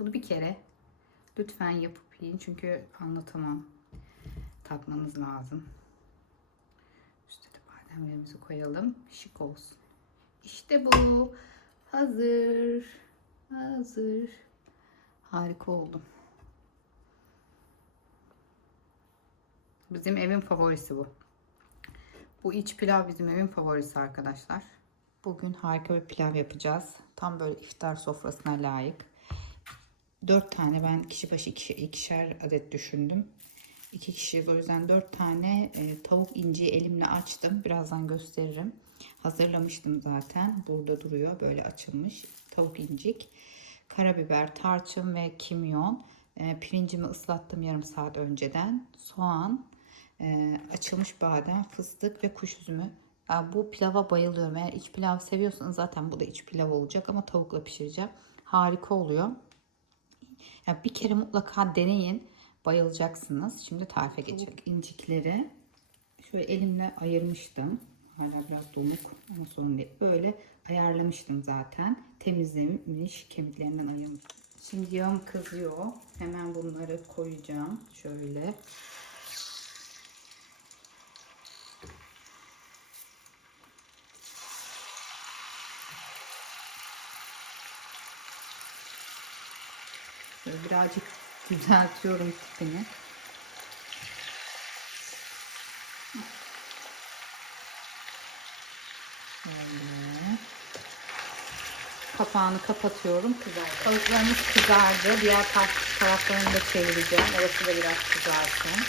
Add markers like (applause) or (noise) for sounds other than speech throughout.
Bunu bir kere lütfen yapıp yiyin çünkü anlatamam. Tatmanız lazım. Üstüne de bademlerimizi koyalım. Şık olsun. İşte bu. Hazır. Hazır. Harika oldu. Bizim evin favorisi bu. Bu iç pilav bizim evin favorisi arkadaşlar. Bugün harika bir pilav yapacağız. Tam böyle iftar sofrasına layık. 4 tane ben kişi başı ikişer, ikişer adet düşündüm. 2 kişiyiz o yüzden 4 tane e, tavuk inciyi elimle açtım. Birazdan gösteririm. Hazırlamıştım zaten. Burada duruyor böyle açılmış tavuk incik. Karabiber, tarçın ve kimyon. E, pirincimi ıslattım yarım saat önceden. Soğan, e, açılmış badem, fıstık ve kuş üzümü. Ben bu pilava bayılıyorum. Eğer iç pilav seviyorsanız zaten bu da iç pilav olacak ama tavukla pişireceğim. Harika oluyor. Ya bir kere mutlaka deneyin. Bayılacaksınız. Şimdi tarife geçelim. İncikleri şöyle elimle ayırmıştım. Hala biraz donuk ama sorun değil. Böyle ayarlamıştım zaten. Temizlemiş, kemiklerinden ayırmıştım. Şimdi yağım kızıyor. Hemen bunları koyacağım. Şöyle. Şöyle birazcık düzeltiyorum tipini. Kapağını kapatıyorum. Kızar. Tavuklarımız kızardı. Diğer tar- taraflarını da çevireceğim. Orası da biraz kızarsın.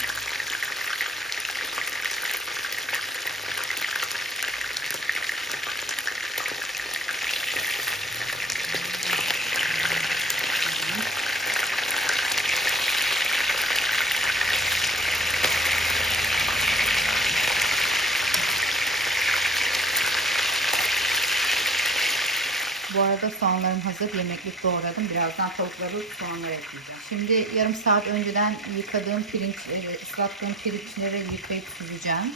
Bu arada soğanlarım hazır. Yemeklik doğradım. Birazdan tavukları soğanlara ekleyeceğim. Şimdi yarım saat önceden yıkadığım pirinç, e, ıslattığım pirinçleri yıkayıp süzeceğim.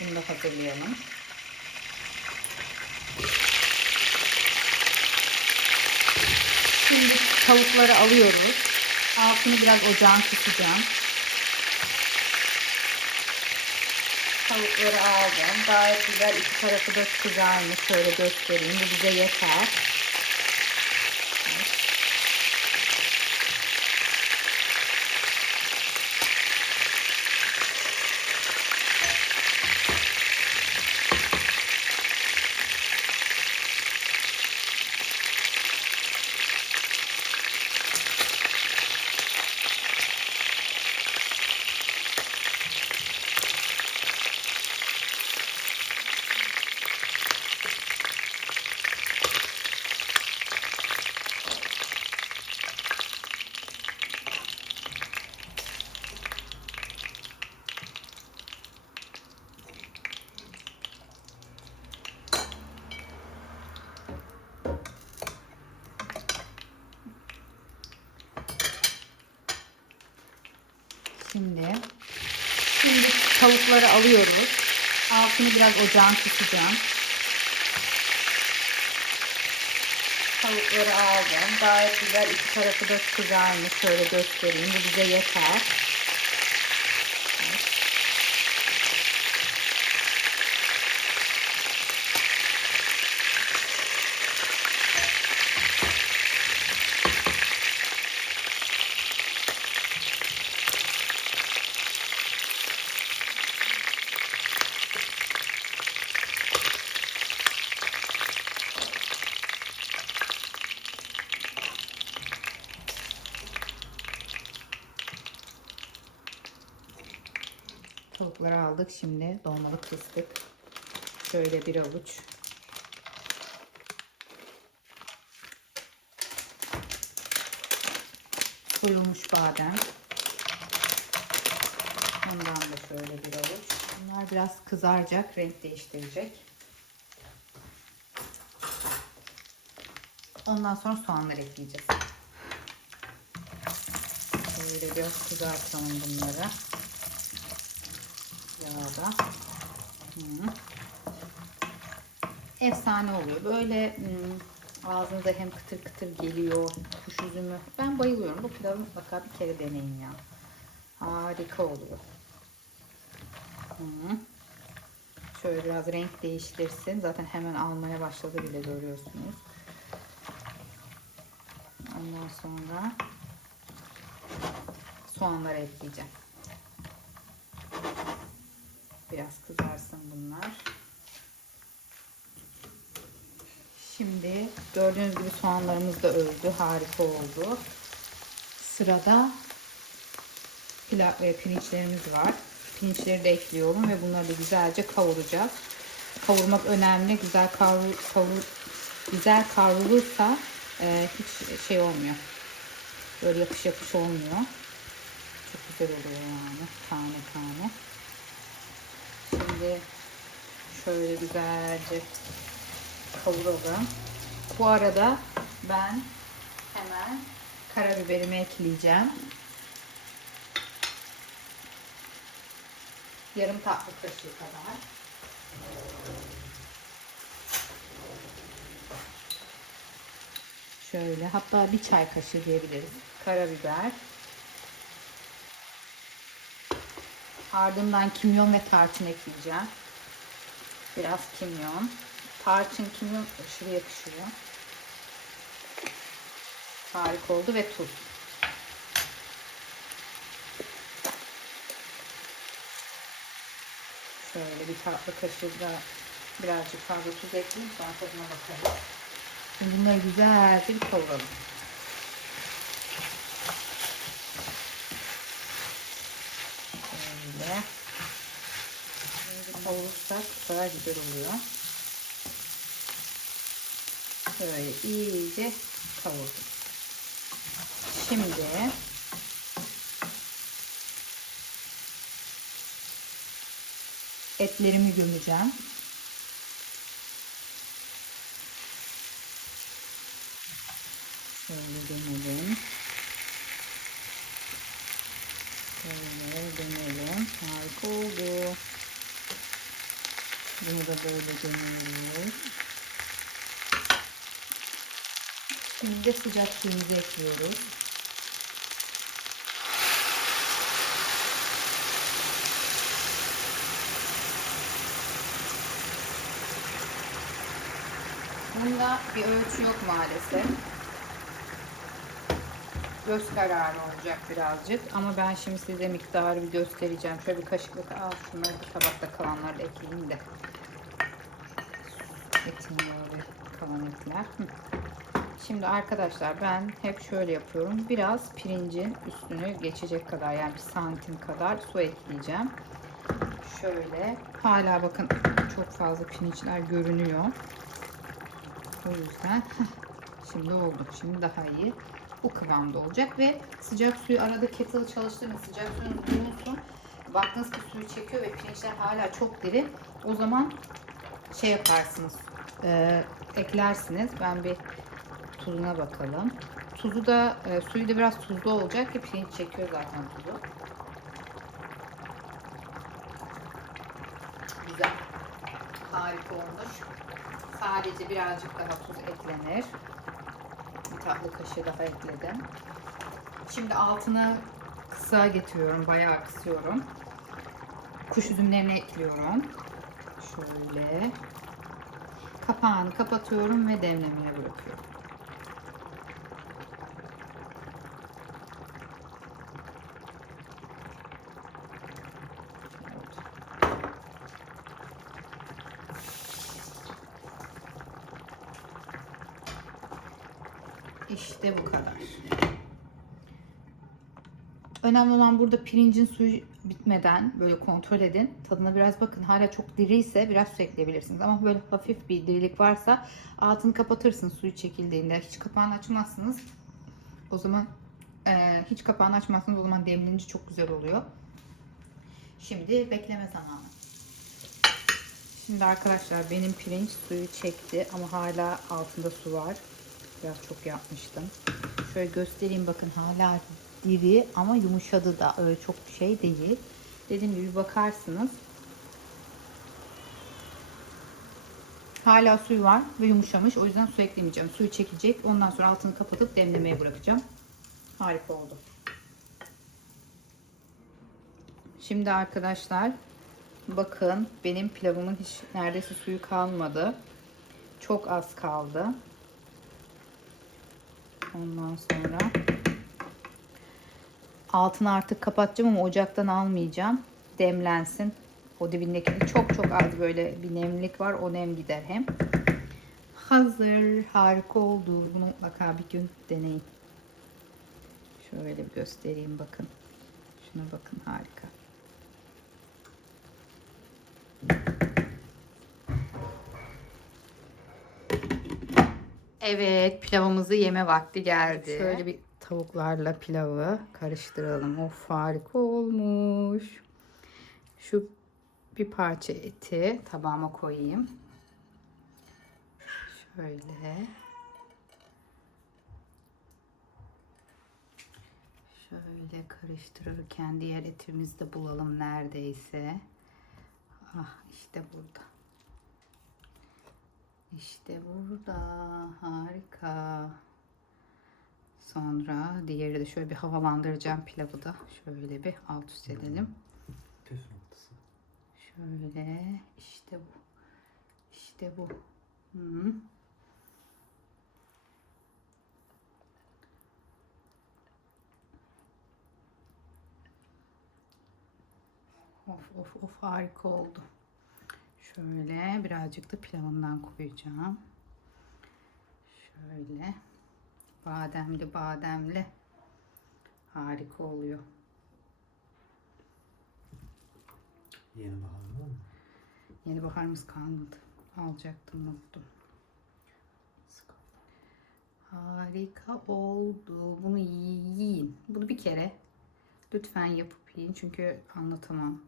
Bunu da hazırlayalım. Şimdi tavukları alıyoruz. Altını biraz ocağın kısacağım. Tavukları aldım. Gayet güzel iki tarafı da kızarmış. Şöyle göstereyim. Bu bize yeter. Şimdi şimdi tavukları alıyoruz. Altını biraz ocağın kısacağım. Tavukları aldım. Gayet güzel iki tarafı da kızarmış. Şöyle göstereyim. Bu bize yeter. Tavukları aldık. Şimdi dolmalık fıstık. Şöyle bir avuç. Soyulmuş badem. Bundan da şöyle bir avuç. Bunlar biraz kızaracak, renk değiştirecek. Ondan sonra soğanları ekleyeceğiz. Şöyle biraz kızartalım bunları yağda. Hı. Efsane oluyor. Böyle hmm, ağzınıza hem kıtır kıtır geliyor. Kuş üzümü. Ben bayılıyorum. Bu pilavı mutlaka bir kere deneyin ya. Harika oluyor. Şöyle biraz renk değiştirsin. Zaten hemen almaya başladı bile görüyorsunuz. Ondan sonra soğanları ekleyeceğim. Biraz kızarsın bunlar. Şimdi gördüğünüz gibi soğanlarımız da öldü. Harika oldu. Sırada pirinçlerimiz var. Pirinçleri de ekliyorum ve bunları da güzelce kavuracağız. Kavurmak önemli. Güzel kavur, kavur güzel kavrulursa e, hiç şey olmuyor. Böyle yapış yapış olmuyor. Çok güzel oluyor yani. Tane tane. Şimdi şöyle güzelce kavuralım. Bu arada ben hemen karabiberimi ekleyeceğim. Yarım tatlı kaşığı kadar. Şöyle hatta bir çay kaşığı diyebiliriz. Karabiber. Ardından kimyon ve tarçın ekleyeceğim. Biraz kimyon. Tarçın kimyon aşırı yakışıyor. Harika oldu ve tuz. Şöyle bir tatlı kaşığı da birazcık fazla tuz ekleyeyim sonra tadına bakarız. Bunları güzelce bir kavuralım. Şimdi kavurursak kadar güzel oluyor. Böyle iyice kavurdum. Şimdi etlerimi gömeceğim. Şöyle gömelim. Şöyle gömelim. Harika oldu. Bunu gömüyoruz. Şimdi de sıcak suyumuzu ekliyoruz. Bunda bir ölçü yok maalesef. Göz kararı olacak birazcık. Ama ben şimdi size miktarı bir göstereceğim. Şöyle bir kaşıklık al şunları bu tabakta kalanları da ekleyeyim de. Etin böyle kalan etler. Şimdi arkadaşlar ben hep şöyle yapıyorum. Biraz pirincin üstünü geçecek kadar yani bir santim kadar su ekleyeceğim. Şöyle hala bakın çok fazla pirinçler görünüyor. O yüzden (laughs) şimdi oldu. Şimdi daha iyi. Bu kıvamda olacak ve sıcak suyu arada kettle çalıştırın. Sıcak suyun bulunsun. Baktınız ki suyu çekiyor ve pirinçler hala çok diri. O zaman şey yaparsınız. E, eklersiniz. Ben bir tuzuna bakalım. Tuzu da e, suyu da biraz tuzlu olacak ki pirinç çekiyor zaten tuzu. Güzel. Harika olmuş. Sadece birazcık daha tuz eklenir. Bir tatlı kaşığı daha ekledim. Şimdi altını kısa getiriyorum. Bayağı kısıyorum. Kuş üzümlerini ekliyorum. Şöyle. Kapağını kapatıyorum ve demlemeye bırakıyorum. İşte bu kadar. Önemli olan burada pirincin suyu bitmeden böyle kontrol edin. Tadına biraz bakın. Hala çok diri ise biraz su ekleyebilirsiniz. Ama böyle hafif bir dirilik varsa altını kapatırsınız suyu çekildiğinde. Hiç kapağını açmazsınız. O zaman e, hiç kapağını açmazsınız. O zaman demlenince çok güzel oluyor. Şimdi bekleme zamanı. Şimdi arkadaşlar benim pirinç suyu çekti ama hala altında su var. Biraz çok yapmıştım. Şöyle göstereyim bakın hala diri ama yumuşadı da öyle çok şey değil. Dediğim gibi bakarsınız. Hala suyu var ve yumuşamış. O yüzden su eklemeyeceğim. Suyu çekecek. Ondan sonra altını kapatıp demlemeye bırakacağım. Harika oldu. Şimdi arkadaşlar bakın benim pilavımın hiç neredeyse suyu kalmadı. Çok az kaldı. Ondan sonra altını artık kapatacağım ama ocaktan almayacağım. Demlensin. O dibindeki çok çok az böyle bir nemlik var. O nem gider hem. Hazır. Harika oldu. Bunu mutlaka bir gün deneyin. Şöyle bir göstereyim bakın. Şuna bakın harika. Evet pilavımızı yeme vakti geldi. Şöyle bir tavuklarla pilavı karıştıralım. Of harika olmuş. Şu bir parça eti tabağıma koyayım. Şöyle. Şöyle karıştırırken diğer etimizi de bulalım neredeyse. Ah işte burada. İşte burada. Harika. Sonra diğeri de şöyle bir havalandıracağım pilavı da. Şöyle bir alt üst edelim. Püf noktası. Şöyle işte bu. İşte bu. Hı. Of of of harika oldu. Şöyle birazcık da pilavından koyacağım. Şöyle bademli bademli harika oluyor. Yeni bahar var mı? Yeni baharımız kalmadı. Alacaktım unuttum. Harika oldu. Bunu yiyin. Bunu bir kere lütfen yapıp yiyin. Çünkü anlatamam.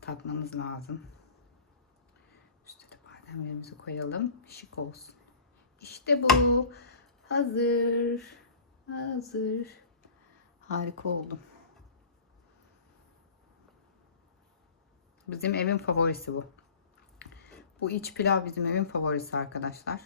Tatmanız lazım. Üstüne de bademlerimizi koyalım. Şık olsun. İşte bu. Hazır. Hazır. Harika oldu. Bizim evin favorisi bu. Bu iç pilav bizim evin favorisi arkadaşlar.